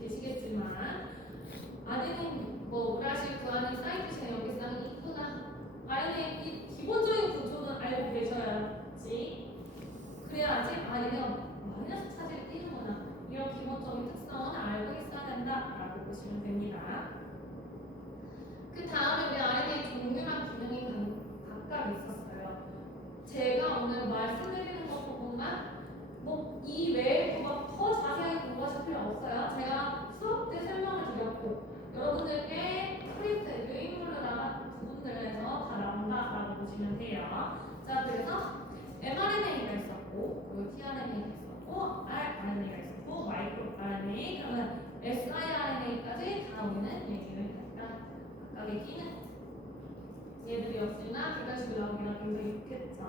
계시겠지만 아드님 뭐 우라실 구하는 사이트 중에 여기서 있구나. RNA 기본적인 구조는 알고 계셔야지. 그래야지 얘가 마이너스 차지를 띄는구나. 이런 기본적인 특성은 알고 있어야 된다라고 보시면 됩니다. 그 다음에 우리 RNA 종류랑 기능이 각각 있었어요. 제가 오늘 말씀드리는 것 부분만 이 외에 뭐가 더 자세하게 공부하실 필요 없어요. 제가 수업 때 설명을 드렸고 여러분들께 프린트, 유인물로나 부분들에서 다 나온다라고 보시면 돼요. 자, 그래서 mRNA가 있었고 그리고 tRNA가 있었고 rRNA가 있었고 마이크로 RNA 그러면 siRNA까지 다 우리는 얘기를 했다. 각각의 기능 얘들이었으나 비관식으로 나오기가 굉장히 좋겠죠.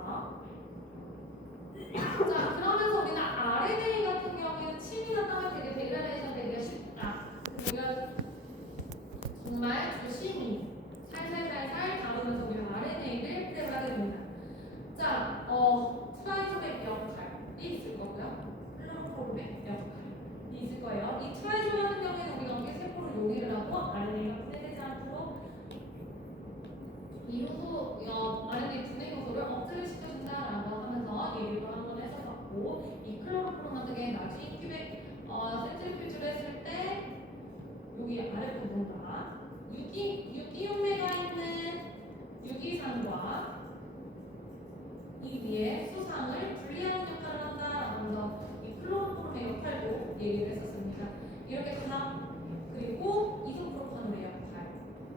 자, 그러면서 우리는 RNA 같은 경우에는 침이나 땀을 되게 데그라데이션 되기가 쉽다. 우리가 정말 조심히 살살살살 다루면서 우리가 RNA를 떼어야 됩니다. 자, 트라이소백 역할이 있을 거고요. 플루로포르백 역할이 있을 거예요. 이 트라이소 같은 경우에는 우리가 어떻게 세포를 용해를 하고 RNA가 분해되지 않도록 이후 RNA 분해 요소를 억제를 시켜준다라고 하면서 얘기를 한번 했었고 이 클로로포르 같은 게 나중에 센트리퓨즈를 했을 때 여기 아랫부분과 유기용매가 있는 유기산과 이 위에 수상을 분리하는 역할을 한다라면서 이 클로로포르의 역할도 얘기를 했었습니다. 이렇게 그리고 이소프로파놀의 역할,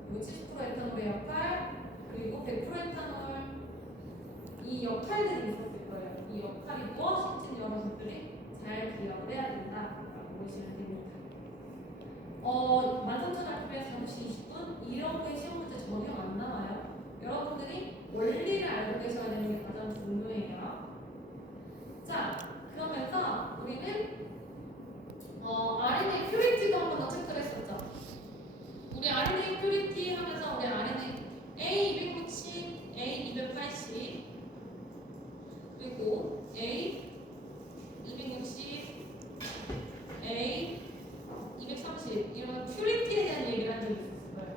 그리고 70% 에탄올의 역할, 그리고 100% 에탄올 이 역할들이 있었을 거예요. 이 역할이 무엇인지 여러분들이 잘 기억을 해야 된다라고 보시면 됩니다. 만성천학급에서 잠시 20분 이런 거에 시험 문제 전혀 안 나와요. 여러분들이 원리를 알고 계셔야 되는 게 가장 중요해요. 자, 그러면서 우리는 RNA 퓨리티도 한 번 더 체크를 했었죠. 우리 RNA 퓨리티 하면서 우리 RNA A290, A280 그리고 A260, A230 이런 퓨리티에 대한 얘기를 한 적이 있었어요.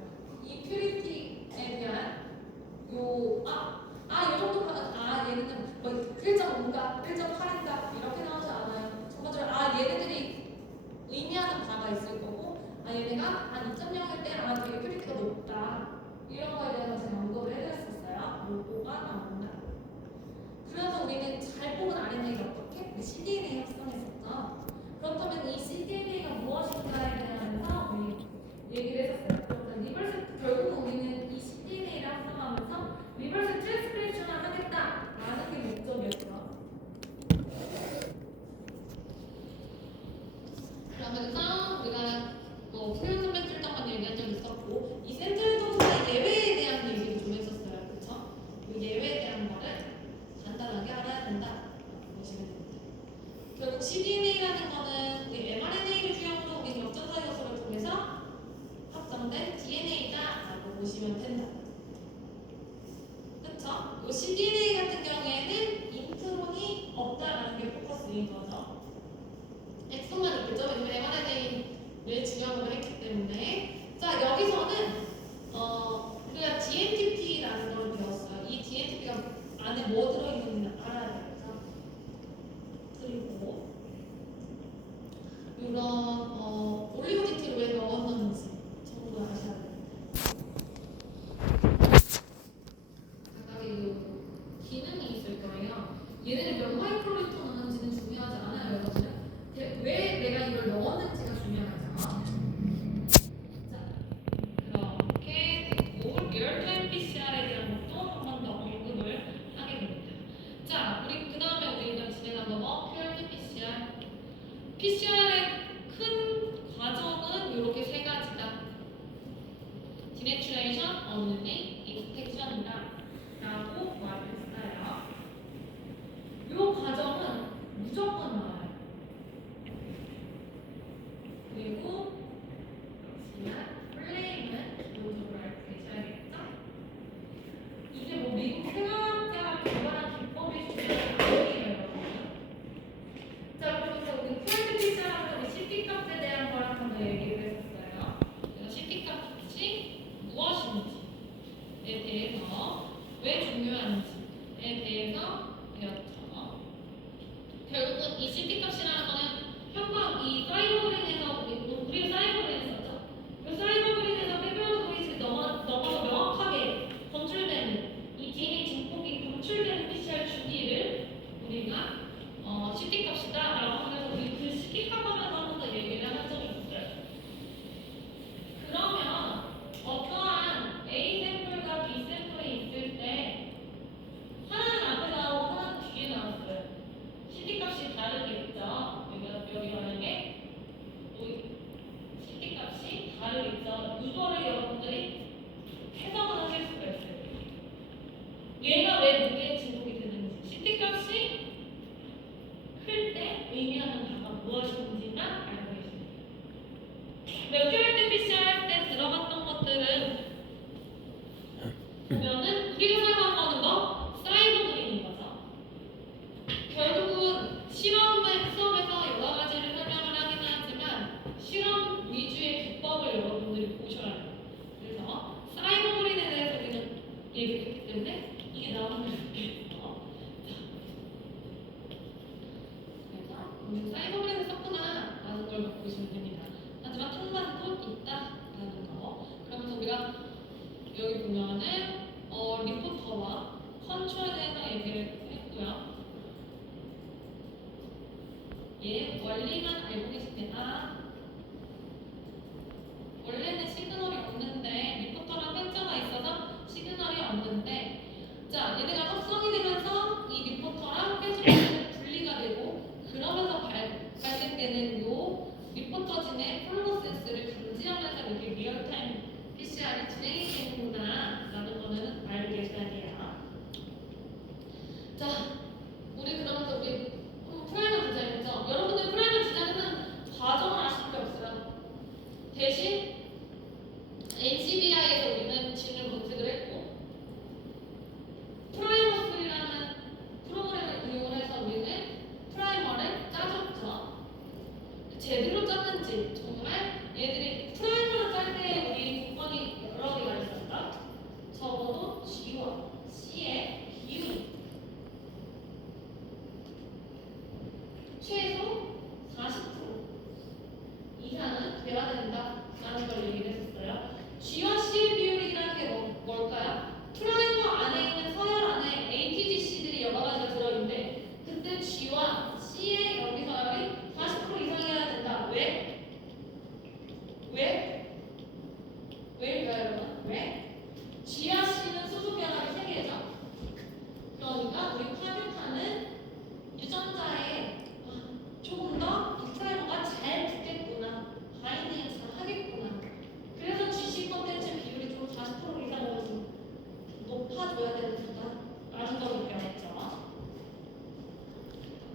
이 퓨리티에 대한 요 정도 얘네는 뭐 1.5인가 1.8인가 이렇게 나오지 않아요. 저것들 얘네들이 의미하는 바가 있을 거고 얘네가 한 2.0일 때 되게 퓨리티가 높다 이런 거에 대해서 제가 언급을 해드렸었어요. 요거가 나온다. 그래서 우리는 잘 뽑은 RNA를 어떻게? cDNA 합성했었죠. 그렇다면 이 cDNA가 무엇인가에 대해서 우리 얘기를 했었어요. 그래서 리버스 결국 우리는 이 cDNA를 합성하면서 리버스 트랜스크립션을 하겠다라는 게 목적이었죠. 그러면서 우리가 플레이 선배 출당만 얘기한 적이 있었고 이 센트럴 점수의 예외에 대한 얘기를 좀 했었어요. 그렇죠? 그 예외에 대한 거를 간단하게 알아야 된다 보시면 됩니다. 결국 cDNA라는 거는 우리 mRNA를 주역으로 우리 역전사 요소를 통해서 확정된 DNA다라고 보시면 된다. 그렇죠? 이 cDNA 같은 경우에는 인트론이 없다라는 게 포커스인 거죠. 엑소만 있겠죠? 왜냐면 mRNA를 주역으로 했기 때문에. 자, 여기서는 우리가 DNTP라는 걸 배웠어요. 이 DNTP가 안에 뭐 들어있는지 알아야 되겠죠? 그리고 이런 올리고디티를 왜 넣었는지 전부 다 아셔야 됩니다. 각각의 기능이 있을 거예요. 얘네를 몇 마이크로리터 넣는지는 중요하지 않아요, 여러분들. 왜 내가 이걸 넣었는지가 중요하죠. 자, 이렇게 됐고 리얼타임 PCR에 대한 것도 한 번 더 언급을 하게 됩니다. 자, 우리 그 다음에 우리가 진행한 거 QRT PCR. PCR의 큰 과정은 이렇게 세 가지다. 디내추레이션, 언니, 익스텍션이다 라고 말을 했어요. 이 과정은 무조건 나와요. 그리고 역시나 플레임은 기본적으로 알고 계셔야겠죠? 이게 뭐 미국 생화학자가 개발한 기법이 중요한 아니에요, 여러분. 자, 그러면서 우리 QRT PCR하고 CP 값에 대한 걸 한번 더 의미하는 바가 무엇인지만 알고 계시면 돼요. 몇 개월 때 PCR 때 들어갔던 것들은 보면은 우리가 사용한 거는 뭐? 사이버그린인 거죠. 결국은 실험의 수업에서 여러 가지를 설명을 하긴 하지만 실험 위주의 기법을 여러분들이 보셔야 돼요. 그래서 사이버그린에 대해서 우리는 얘기했기 때문에 이게 나오면 좋겠어. 그래서 사이버그린을 썼구나 라는 걸 보시면 됩니다. 하지만 통반도 있다라는 거. 그러면서 우리가 여기 보면은 리포터와 컨트롤에 대해서 얘기를 했고요. 얘 원리만 알고 계십니다. 원래는 시그널이 없는데 리포터랑 펜저가 있어서 시그널이 없는데 자 얘네가 합성이 되면서 이 리포터랑 펜저가 분리가 되고 그러면서 발생되는 요 리포터진의 플로로센스를 감지하면서 이렇게 리얼타임 PCR이 진행이 되는구나 라는 거는 알고 계셔야 돼요. 자 우리 그러면서 우리 프라이머 디자인했죠? 여러분들 프라이머 디자인은 과정을 아실 필요 없어요. 대신 NCBI에서 우리는 진을 검색을 했고 프라이머3라는 프로그램을 이용해서 우리는 프라이머를 짜줬죠. 제대로 짰는지 정말 얘들이 프라이머를 짤 때 우리 조건이 여러 개가 있었다. 적어도 G와 C의 비율이 최소 40% 이상은 돼야 된다라는 걸 얘기를 했었어요. G와 C의 비율이라는 게 뭘까요? 프라이머 안에 있는 서열 안에 ATGC들이 여러 가지가 들어있는데 그때 G와 C의 여기 서열이 40% 이상이어야 된다. 왜? 왜? 왜일까요, 여러분? 왜? G와 C는 수소 변압이 3개죠. 그러니까 우리 파악하는 유전자의 조금 더 이 프라이머가 잘 붙겠구나, 바인딩을 잘 하겠구나. 그래서 GC 컨텐츠 비율이 좀 40% 이상으로 좀 높아져야 된다라는 걸 배웠죠.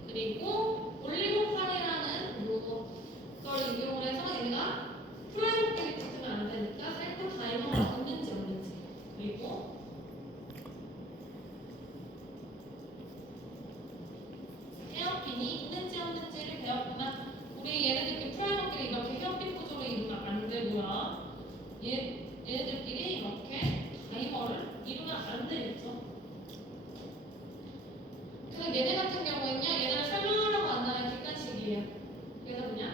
그리고 올리고판이라는 걸 이용을 해서 얘가 프라이머끼리 붙으면 안 되니까 셀프 타이머가 있는지 없는지 그리고 헤어핀이 있는지 없는지를 배웠구나. 우리 얘네들끼리 프라이머끼리 이렇게 헤어핀 구조로 이루면 안 되고요. 얘네들끼리 이렇게 다이머를 이루면 안 되겠죠. 그래서 얘네 같은 경우에는요, 얘네를 설명하려고 한다면 객관식이에요. 그래서 그냥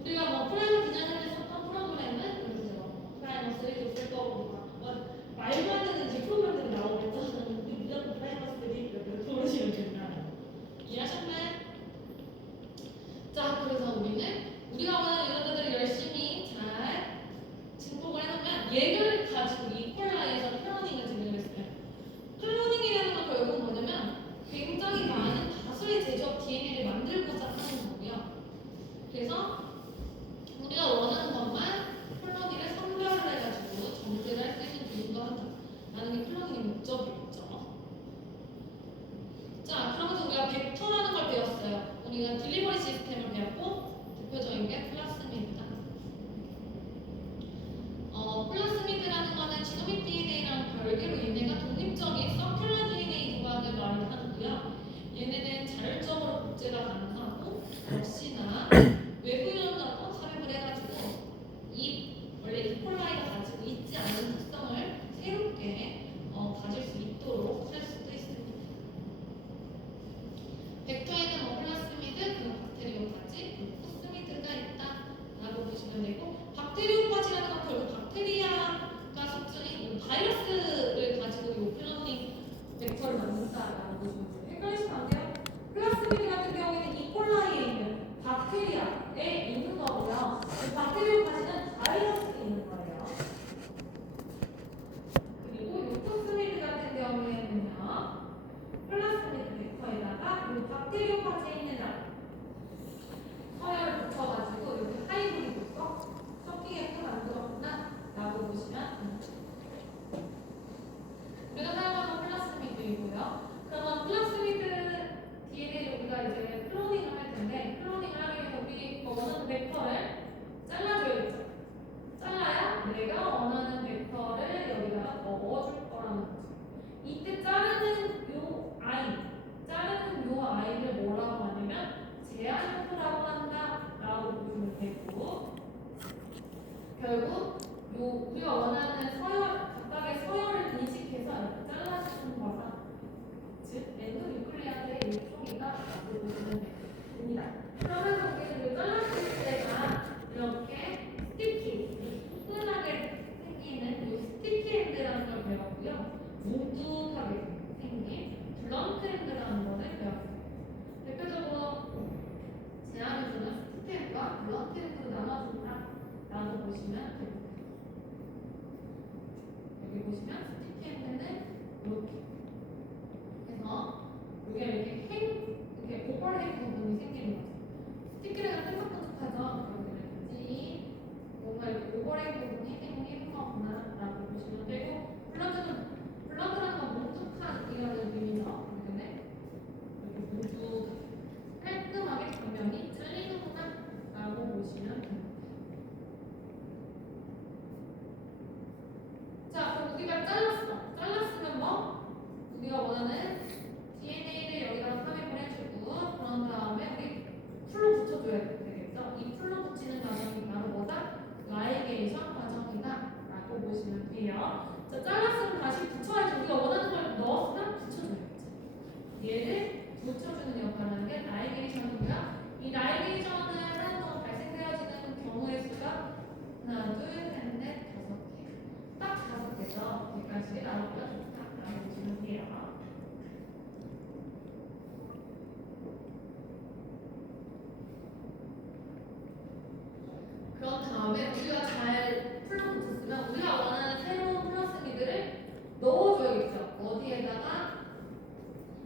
우리가 뭐 프라이머 디자인을 썼던 프로그램은 이제 뭐 프라이머 3도 쓸 거고 뭐 말도 안 되는 이제 프로그램들이 나오겠죠. 무조건 프라이머 3 이렇게 그러시면 된다. 이해하셨나요? 자, 그래서 우리가 원하는 유전자들을 열심히 잘 증폭을 해놓으면 얘를 가지고 이퀄라이에서 클로닝을 진행을 했어요. 클로닝이라는 건 결국 뭐냐면 굉장히 많은 다수의 제조업 DNA를 만들고자 하는 거고요. 그래서 우리가 원하는 것만 콜로니를 선별을 해가지고 정제를 할 수 있는 기능도 한다. 라는 게 클로닝의 목적이겠죠. 자, 그러면서 우리가 벡터라는 걸 배웠어요. 우리가 딜리버리 시스템을 배웠고 대표적인 게 플라스미드다. 플라스미드라는 거는 지노믹 DNA랑 별개로 얘네가 독립적인 서큘러 DNA 조각을 말하고요. 얘네는 자율적으로 복제가 가능하고 역시나 외부 유전자도 삽입을 해가지고 원래 이콜라이가 가지고 있지 않은 특성을 새롭게 가질 수 있도록 할 수도 있습니다. 벡터에는 뭐 플라스미드, 그리고 박테리오파지, 그리고 포스미드가 있다라고 보시면 되고 박테리오파지라는 건 결국 박테리아가 속전인 바이러스를 가지고 이 클로닝 벡터를 만든다라고 보시면 돼요. 헷갈리시면 안 돼요. 플라스미드 같은 경우에는 이콜라이에 있는 박테리아에 있는 거고요. 박테리오파지는 바이러스에 있는 거예요. 그리고 이 포스미드 같은 경우에는요. 플라스미드 벡터에다가 그리고 박테리오파지에 있는 서열을 붙여가지고 이렇게 하이브리드 섞이게끔 만들었구나 라고 보시면 됩니다. 콜라겐이라고 한다라고 보시면 되고 결국 우리가 원하는 각각의 서열을 인식해서 이렇게 잘라주는 거가 즉 엔도뉴클리아의 일종이다라고 보시면 됩니다. 그러면서 우리는 잘랐을 때가 이렇게 스티키, 후끈하게 생기는 이 스티키 핸드라는 걸 배웠고요. 뭉툭하게 생긴 블런트 핸드라는 거를 배웠어요. 대표적으로 제안해주는 스티키 핸드와 블런트 핸드로 나눠준다라고 보시면 됩니다. 여기 보시면 스티키 핸드는 이렇게 해서 여기 이렇게 오버레이 부분이 생기는 거죠. 스티키가 끈적끈적하죠. 여기라든지 뭔가 이렇게 오버레이 부분이 생긴 거구나라고 보시면 되고 블런트라는 건 뭉툭한 이라는 의미죠. 그런데 이렇게 뭉툭 깔끔하게 단면이 잘리는구나라고 보시면 됩니다. 자, 그럼 우리가 잘랐으면 뭐? 우리가 원하는 DNA를 여기다가 삽입을 해주고 그런 다음에 우리 풀로 붙여줘야 되겠죠? 이 풀로 붙이는 과정이 바로 뭐다? 라이게이션 과정이다 라고 보시면 돼요. 자, 잘랐으면 다시 붙여야지. 우리가 원하는 걸 넣었으면 붙여줘야겠죠. 얘를 붙여주는 역할을 하는 게 라이게이션이고요. 이 라이게이션을 하는 동안 발생되어지는 경우의 수가 하나, 둘, 셋, 넷, 5개. 딱 5개죠. 여기까지 나오고요. 좋다라고 보시면 돼요. 그런 다음에 우리가 잘 풀로 붙였으면 우리가 원하는 새로운 플러스미들을 넣어줘야겠죠. 어디에다가?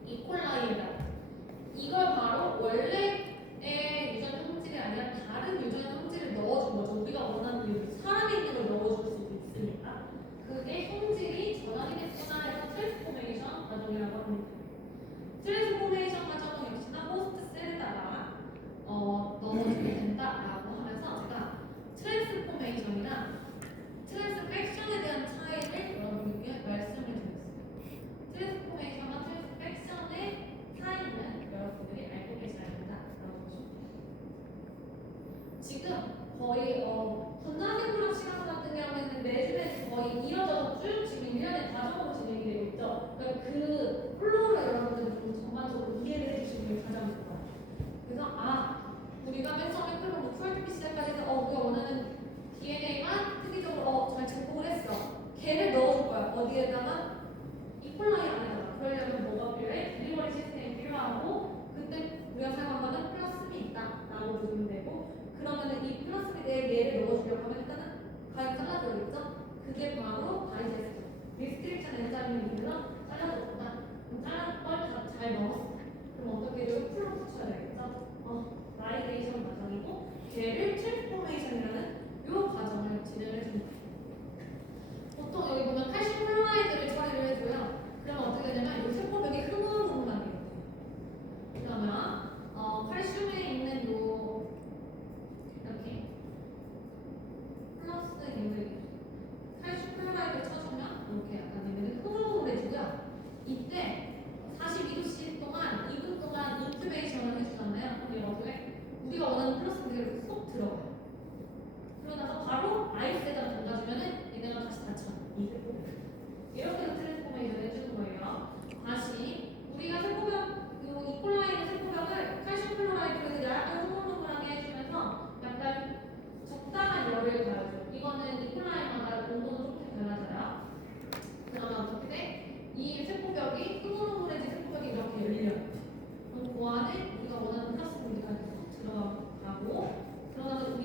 이콜라이에다가. 이걸 바로 원래의 유전 성질이 아니라 다른 유전 성질을 넣어준 거죠. 우리가 원하는 사람이 있는 걸 넣어줄 수도 있으니까. 그게 성질이 전환이 됐구나 해서 트랜스포메이션 과정이라고 합니다. 트랜스포메이션 과정은 역시나 호스트 셀에다가 넣어주게 된다라고 하면서 제가 트랜스포메이션이랑 트랜스펙션에 대한 차이를 여러분께 말씀을 드렸어요. 트랜스포메이션과 트랜스펙션의 차이는 여러분들이 알고 계셔야 된다라고 보시면 돼요. 지금 거의 전자생물학 시간 같은 경우에는 매주매주 거의 이어져서 쭉 지금 1년에 과정으로 진행이 되고 있죠. 그러니까 그 플로우를 여러분들이 좀 전반적으로 이해를 해주시는 게 가장 좋아요. 그래서 우리가 맨 처음에 플로우 풀 시작까지는 우리가 원하는 DNA만 특이적으로 잘 제공을 했어. 걔를 넣어줄 거야. 어디에다가? 이콜라이 안에다가. 그러려면 뭐가 필요해? 딜리버리 시스템이 필요하고 그때 우리가 사용한 거는 플라스미 있다라고 보시면 되고 그러면은 이 플라스미드에 얘를 넣어주려고 하면 일단은 가위 잘라줘야겠죠? 그게 바로 다이제스트. 리스트릭션 엔자임이면서 잘라줬구나. 그럼 잘라준 걸잘 넣었어. 그럼 어떻게 해요? 풀로 붙여야 되겠죠? 라이게이션 과정이고 걔를 트랜스포메이션이라는 이 과정을 진행을 해줍니다. 보통 여기 보면 칼슘 클로라이드를 처리를 해줘요. 그러면 어떻게 되냐면 이 세포벽이 흐물흐물하게 돼요. 그러면 칼슘에 있는 요 이렇게 플러스 얘를 칼슘 클로라이드 쳐주면 이렇게 약간 얘는 흐물흐물해지고요. 이때 42도씨 동안 2분 동안 인큐베이션을 해주잖아요. 그럼 어떻게 우리가 원하는 플러스 그대로 쏙 들어가요. 그러고 나서 바로 아이스에다가 담가주면은 얘네가 다시 닫혀요. 이 세포벽. 이렇게 해서 트랜스포메이션 해주는 거예요. 다시 우리가 세포벽 이콜라이드 세포벽을 칼슘 클로라이드로 약간 흐물흐물하게 해주면서 약간 적당한 열을 가해줘요. 이거는 이콜라이마다 온도는 조금 달라져요. 그러면 어떻게 돼? 이 세포벽이 흐물흐물해진 세포벽이 이렇게 열려요. 그럼 그 안에 우리가 원하는 플라스틱이 쏙 들어가고 그러면서 우리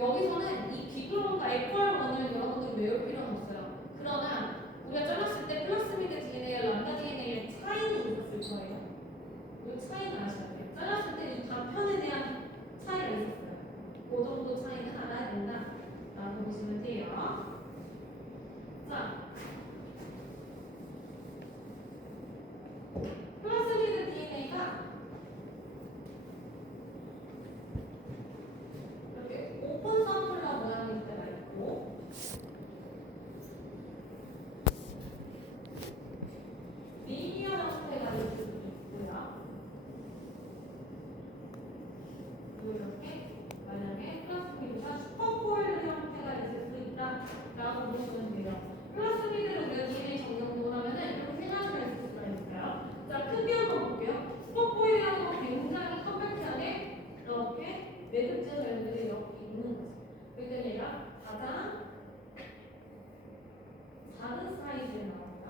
여기서는 이 비교론과 에퀄1을 여러분들 외울 필요는 없어요. 그러나 우리가 잘랐을 때 플라스미드 DNA와 람다 DNA의 차이는 있었을 거예요. 이 차이는 아셔야 돼요. 잘랐을 때 이 단편에 대한 차이가 있었어요. 그 정도 차이는 알아야 된다. 라고 보시면 돼요. 자, 플라스미드 DNA가 이렇게 오픈 서큘러 모양일 때가 있고 리니어 형태가 될 수도 있고요. 그리고 이렇게 만약에 플라스미드가 슈퍼코일 형태가 있을 수 있다라고 보시면 돼요. 플라스미드로 우리가 DNA 정정도 하면은 이렇게 세 가지가 있을 수가 있어요. 자, 크게 한번 볼게요. 슈퍼코일이라는 건 굉장히 컴팩트하게 이렇게 매듭지어 젤들이 이렇게 있는 거죠. 그렇기 때문에 얘가 가장 작은 사이즈에 나옵니다.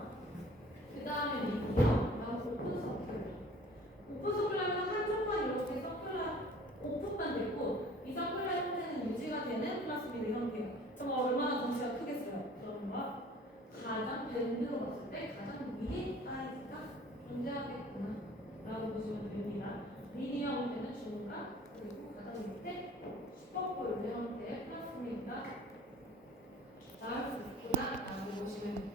그 다음에 미디어, 그다음 오픈 서큘러. 오픈 서큘러는 한쪽만 이렇게 서큘러 오픈만 됐고 이 서큘러 형태는 유지가 되는 플라스미드 형태예요. 정말 얼마나 덩치가 크겠어요. 그런가? 가장 밴드로 봤을 때 가장 위에 사이즈가 존재하겠구나 라고 보시면 됩니다. 미디어 형태는 중간, 그리고 가장 밑에 슈퍼코일 형태의 플라스미드가 나올 수 있구나 라고 보시면 됩니다.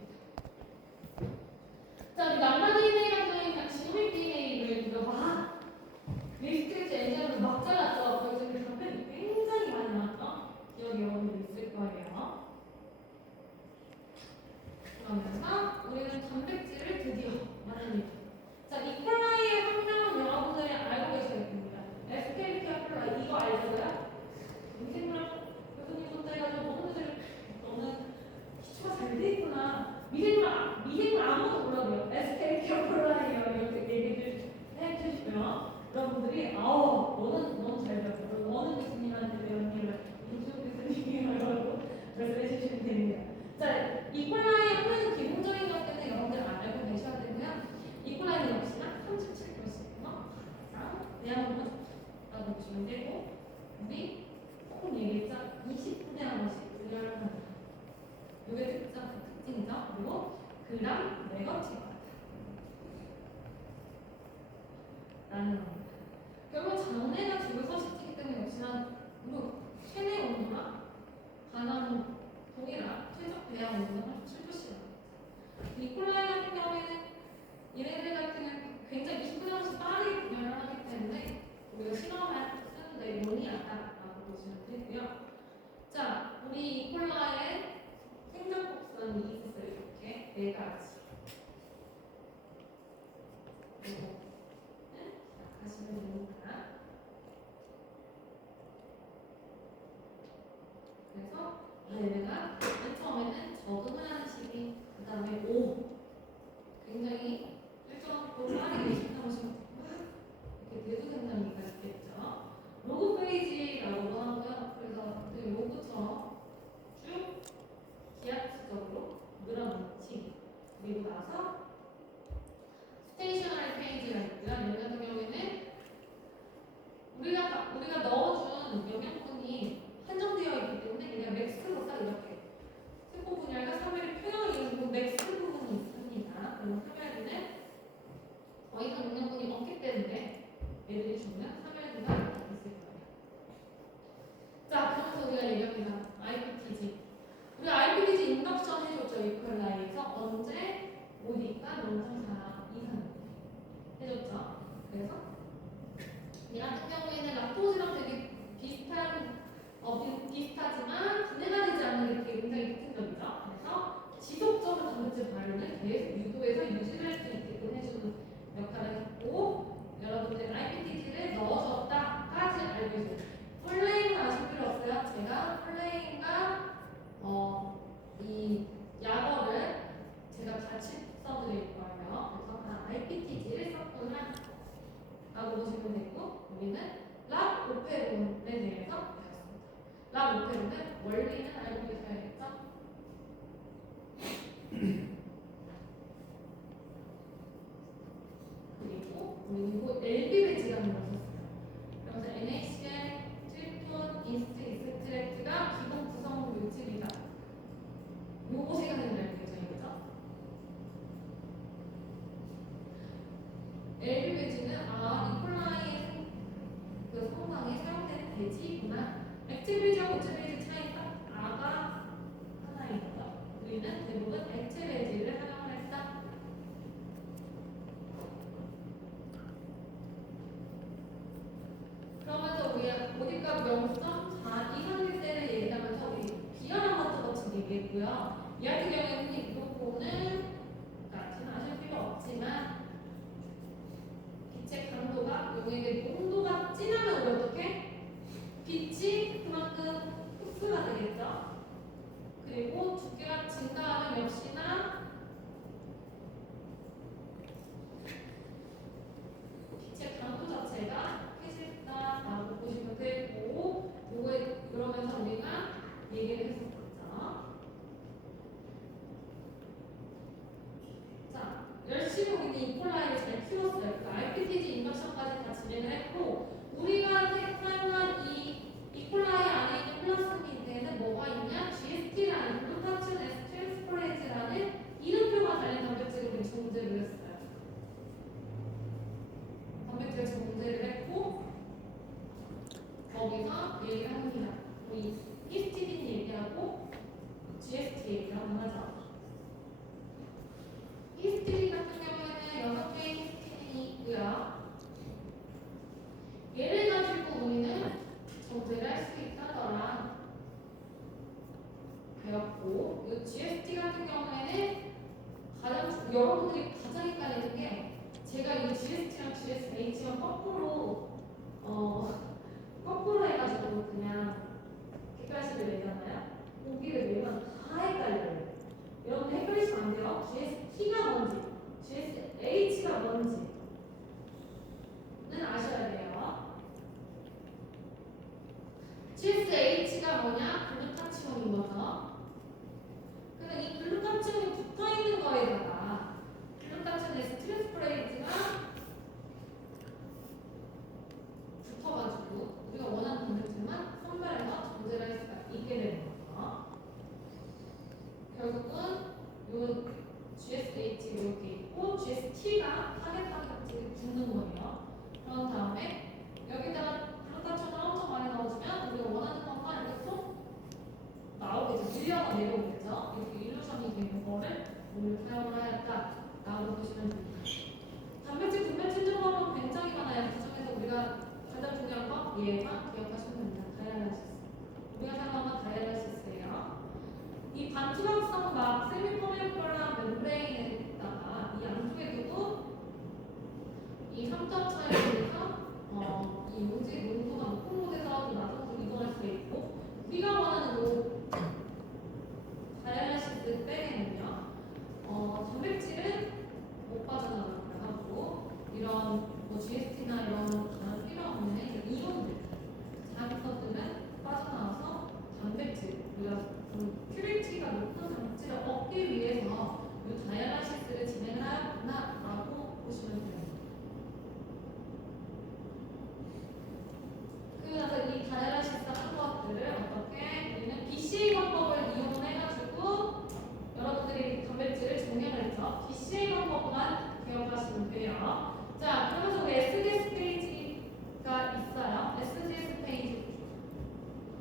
자, 우리 람다 DNA 같은 경우는 진흙 DNA를 우리가 막 리스트리트 엔진으로 막 잘랐죠. 그래서 그 단편이 굉장히 많이 나왔죠. 기억이 여러분들 있을 거예요. 그러면서 우리는 단백질을 드디어 만듭니다. 자, 이콜라이의 함량은 여러분들이 알고 계셔야 됩니다. 에스케리피아 콜라이 이거 알죠요? 미생물 교수님부터 해가지고 너는 기초가 잘 돼 있구나. 미생물 아무도 몰라도요. 에스케리피아 콜라이요 이렇게 얘기를 해주시면 여러분들이 너는 잘 배웠어. 너는 교수님한테 배운 일을 이주 교수님이라고 말씀해 주시면 됩니다. 자, 이콜라이의 함량은 기본적인 것 때문에 여러분들 알고 계셔야 되고요. 이콜라이는 역시나 37%가 대양분만 라고 보시면 되고 우리 조금 얘기했죠? 20분의 한 번씩 분열을 합니다. 이게 특징이죠. 그리고 그람 네거티브 라는 겁니다. 결국 장내가 주요 서식지이기 때문에 역시나 최대 온도가 가장 동일한 최적 배양 온도가 7도씨입니다. 이콜라이 같은 경우에는 얘네들 같은 경우는 굉장히 20분의 한 번씩 빠르게 분열을 하기 때문에 우리가 실험할 때 쓰는데 용이하다라고 보시면 되고요. 자, 우리 이콜라의 생적 곡선이 있어요. 이렇게 네 가지. 그리고 시작하시면 됩니다. 그래서 얘네가 맨 처음에는 적응을 하는 시기, 그 다음에 굉장히 일정하고 빠르게 20분 하시면 이렇게 대두 생산기가 있겠죠. 로그 페이지라고도 하고요. 그래서 그 로그처럼 쭉 기하급수적으로 늘어나는 시기. 그리고 나서 스테이셔너리 페이지가 있고요. 얘 같은 경우에는 우리가 넣어준 영양분이 한정되어 있기 때문에 그냥 맥스로 딱 이렇게 세포 분열과 3일의 표현을 이루는 맥스 부분이 있습니다. 그럼 3일에는 더 이상 영양분이 없기 때문에 얘들이 죽는 3일에가 있을 거예요. 자, 그러면서 우리가 얘기합니다. IPTG. 우리 IPTG 인덕션 해줬죠. 이퀄라이에서 언제 5D가 0.4 이상 해줬죠. 그래서 이 같은 경우에는 락토즈랑 되게 비슷하지만 분해가 되지 않는 게 굉장히 특징적이죠. 그래서 지속적으로 단백질 발효를 계속 유도해서 유지할 수 있게끔 해주는 역할을 했고 여러분들 IPTG를 넣어줬다까지 알고 있어요. 폴레인 아실 필요 없어요. 제가 폴레인과 이 약어를 제가 같이 써드릴 거예요. 그래서 그냥 IPTG를 썼구나 라고 보시면 되고 우리는 랍오페론에 대해서 배웠습니다. 랍오페론은 원리는 알고 계셔야겠죠? 그리고 우리는 이거 LB 배지라는 걸 썼어요. 그래서 NaCl, 트리톤, 이스트, 익스트랙트가 돼지구나. 액체 베이지와 고체 베이지 차이 딱 아가 하나이다. 우리는 대부분 액체 베이지를 사용을 했다. 그러면서 우리가 모디값 0.42 때를 얘기하면서 우리 비열한 것도 같이 얘기했고요. 이 같은 경우에는 이 부분은 까지는 아실 필요 없지만 빛의 강도가 용액의 농도가 진하면 우리 어떻게? 빛이 그만큼 흡수가 되겠죠. 그리고 두께가 증가하면 역시나 빛의 강도 자체가 해진다라고 보시면 되고, 요거에 그러면서 우리가 얘기를 했었죠. 자, 열심히 우리는 이콜라이를 잘 키웠어요. 그 RPTG 인덕션까지 다 진행을 했고, 우리가 사용한 이 이콜라이 안에 있는 플라스미드에는 뭐가 있냐? GST라는 글루타치온 에스트레스포레이즈라는 이름표가 달린 단백질을 우리 정제를 했어요. 단백질 정제를 했고, 거기서 얘기를 합니다. 우리 히스티딘 얘기하고 GST 얘기 한번 하자. 히스티딘 같은 경우에는 6개의 히스티딘이 있고요. 얘를 가지고 우리는 정제를 할 수 있다더라 배웠고, 이 GST 같은 경우에는 여러분들이 가장 헷갈리는 게, 제가 이 GST랑 GSH랑 거꾸로 해가지고 그냥 객관식을 내잖아요. 거기를 내면 다 헷갈려요. 여러분 헷갈리시면 안 돼요. GST가 뭔지, GSH가 뭔지는 아셔야 돼요. GSH가 뭐냐? 글루타치온인 거죠. 근데 이 글루타치온이 붙어있는 거에다가 글루타치온 에스트레스포레이즈가 붙어가지고 우리가 원하는 단백질만 선별해서 정제를 할 수가 있게 되는 거죠. 결국은 요 GSH 이렇게 있고, GST가 타겟 단백질이 붙는 거예요. 그런 다음에 여기다가 글루타치온을 엄청 많이 넣어주면 우리가 원하는 것만 이렇게 쏙 나오겠죠. 밀려가 내려오겠죠. 이렇게 일루션이 되는 거를 오늘 사용을 하였다라고 보시면 됩니다. 단백질 분배 친정법은 굉장히 많아요. 그 중에서 우리가 가장 중요한 건 얘만 기억하시면 됩니다. 다이알라시스. 우리가 사용하는 다이알라시스예요. 이 반투명성 막 세미퍼메이블한 멤브레인에다가 이 안쪽에 두고 이 3점 차이에서 이 용지 농도가 높은 곳에서 좀 낮은 곳으로 이동할 수 있고, 우리가 원하는 요 다이알라시스 때에는요, 단백질은 못 빠져나가게 하고, 이런 GST나 이런 필요 없는 이런 이온들, 자기서들은 빠져나와서 단백질, 우리가 큐리티가 높은 단백질을 얻기 위해서 이 다이알라시스를 진행을 하였구나라고 보시면 돼요. 그래서 이 다이알라시스 한 것들을 어떻게 우리는 BCA 방법을 이용해가지고 여러분들이 단백질을 정렬했죠. BCA 방법만 기억하시면 돼요. 자, 그러면서 우리 SDS 페이지가 있어요. SDS 페이지.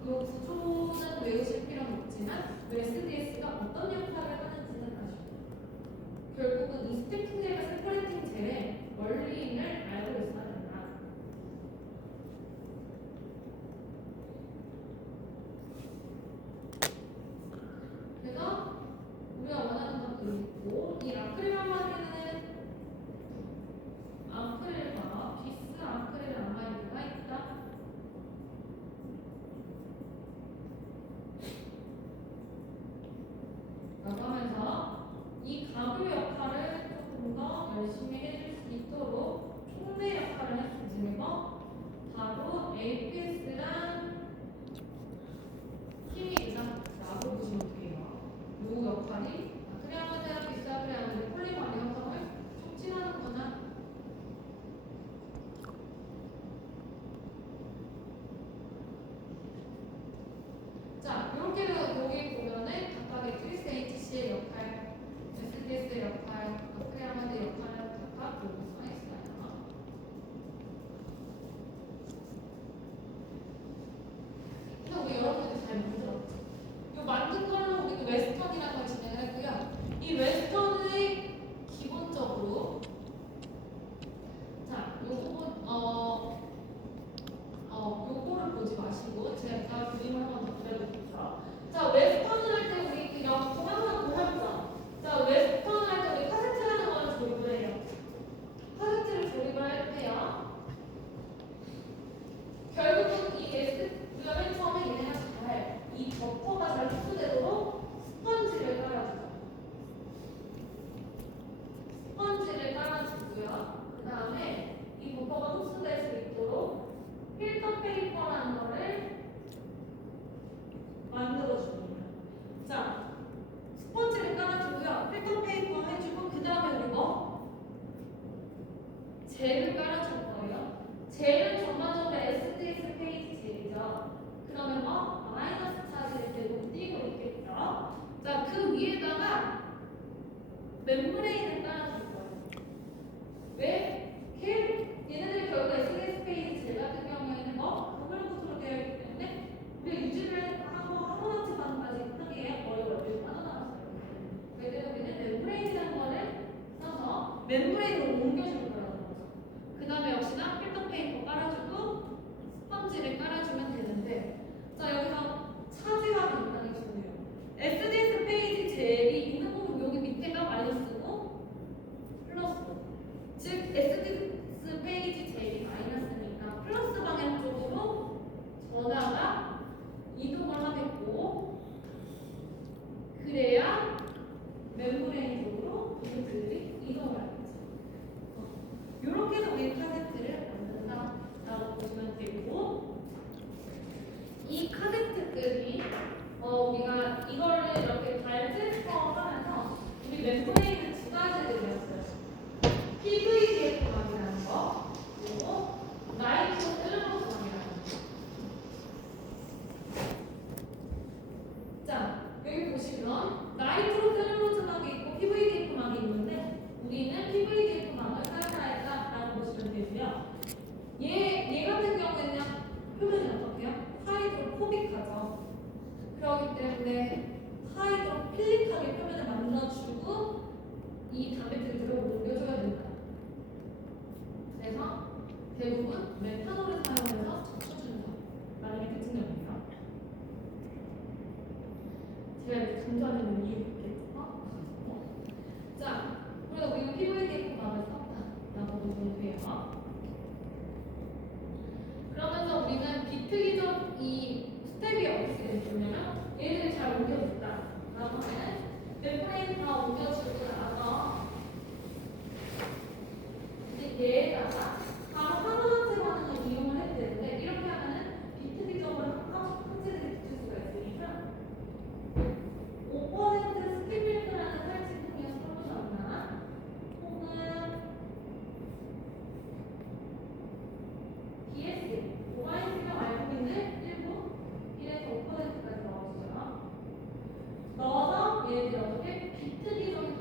이 구조는 외우실 필요는 없지만 SDS가 어떤 역할을 하는지는 아시죠? 결국은 이 스태킹 젤과 세퍼레이팅 젤의 원리를 알고 있어야 된다. 그래서 우리가 원하는 것들이 있고, 이 아크릴 한마디는 아크릴과 비스 아크릴 아마이드가 있다. 라고 하면서 이 가교 역할을 조금 더 열심히 해줄 수 있도록 촉매 역할을 할 수 있는 거, 바로 APS랑 힘이라고 보시면 돼요. 이 역할이 아크릴아마드랑 비스아크릴아마드 폴리머리 형성을 촉진하는 거나, 자, 이렇게 여기 보면은 각각의 GSHC의 역할, SDS의 역할, 아크릴아마드 역할 각각 보고 써 있어요. 보시면 제가 그림을 한번 더 그려드릴게요. 자, 웹스턴을 할 때 우리 그냥 동영상 보고 해보자. 자, 웹스턴을 할 때 우리 카세트라는 거를 조립을 해요. 카세트를 조립을 할 때요. 결국은 이 우리가 맨 처음에 얘네가 잘 이 버퍼가 잘 흡수되도록 스펀지를 깔아주죠. 스펀지를 깔아주고요. 그 다음에 이 버퍼가 흡수될 수 있도록 필터 페이퍼라는 거를 만들어줍니다. 자, 스펀지를 깔아주고요. 필터 페이퍼 해주고 그 다음에 우리 뭐? 젤을 깔아줄 거예요. 젤은 전반적으로 SDS 페이지 젤이죠. 그러면 뭐? 마이너스 차지를 들고 띄고 있겠죠. 자, 그 위에다가 멤브레인을 깔아줄 거예요. 왜? 얘네들이 결국 SDS 페이지 젤 같은 경우에는 뭐? 버블구조로 되어 있기 때문에 우리가 유지를 하고 하나치 반까지 하기에 어려워요. 빠져나갔어요. 그래서 우리는 멤브레인이라는 거를 써서 멤브레인으로 옮겨줄 거라는 거죠. 그 다음에 역시나 필터 페이퍼 깔아주고 스펀지를 깔아주면 되는데, 자, 여기서 차지하기 굉장히 중요해요. SDS 페이지 젤이 있는 부분 여기 밑에가 마이너스고 플러스. 즉 SDS 페이지 젤이 마이너스니까 플러스 방향 쪽으로 전화가 이동을 하겠고, 그래야 멤브레인 쪽으로 이들이 이동을 하겠죠. 이렇게 해서 우리 카세트를 만든다라고 보시면 되고, 이 카세트들이 우리가 이거를 이렇게 잘 테스트하면서 우리 멤브레인을 두 가지를 배웠어요. PVDF망이라는 거, 그리고 나이트로 셀룰로스망이라는 거. 자, 여기 보시면 나이트로 셀룰로스망이 있고 PVDF망이 있는데, 우리는 PVDF망을 사용할까라고 보시면 되고요. 얘 같은 경우에는 표면이 어떻게요? 하이드로포빅하죠. 그렇기 때문에 하이드로필릭하게 표면을 만들어주고 이 단백질들을 옮겨줘야 된다. 그래서 대부분 메탄올을 사용해서 적셔준다라는 게 특징입니다. 제가 이렇게 강조하는 이유가 있겠죠? 자, 그래서 우리가 PVDF 망을 썼다라고 보시면 돼요. 그러면서 우리는 비특이적 이 스텝이 어떻게 되냐면 얘를 잘 옮겨준다 라고 하면 멤브레인 다 옮겨주고 나서 이제 얘에다가 바로 하나한테 반응을 이용을 해도 되는데, 이렇게 하면은 비특이적으로 한지를 붙일 수가 있으니까 5% 스키밀크라는 탈취풍의 솔루션이나 혹은 BS, 오바이스가 알코올인데 일부 1에서 5%까지 넣어주죠. 넣어서 얘네들이 어떻게 비특이적인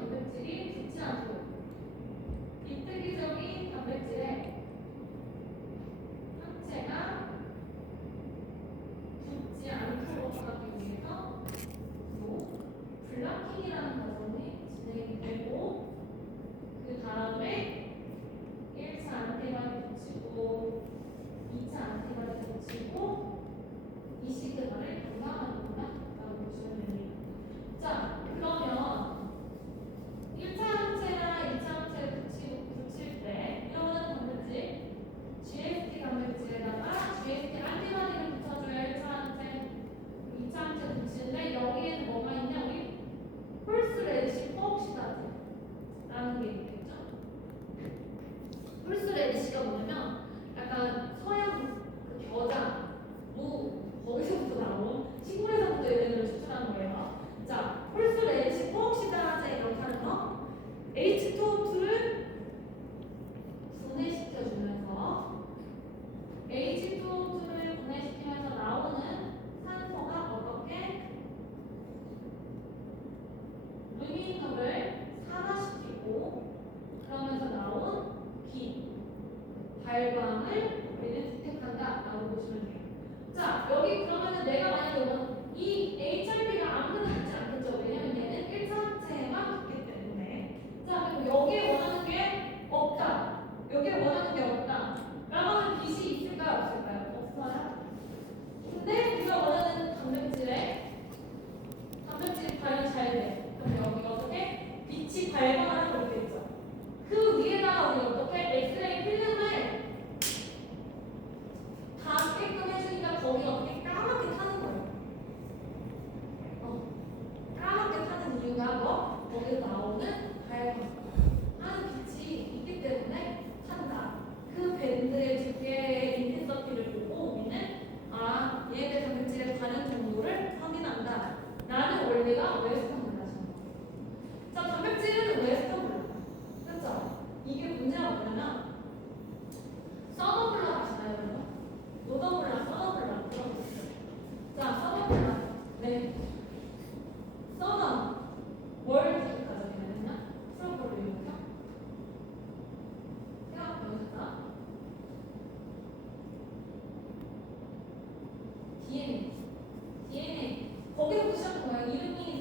포지션 모양 이름이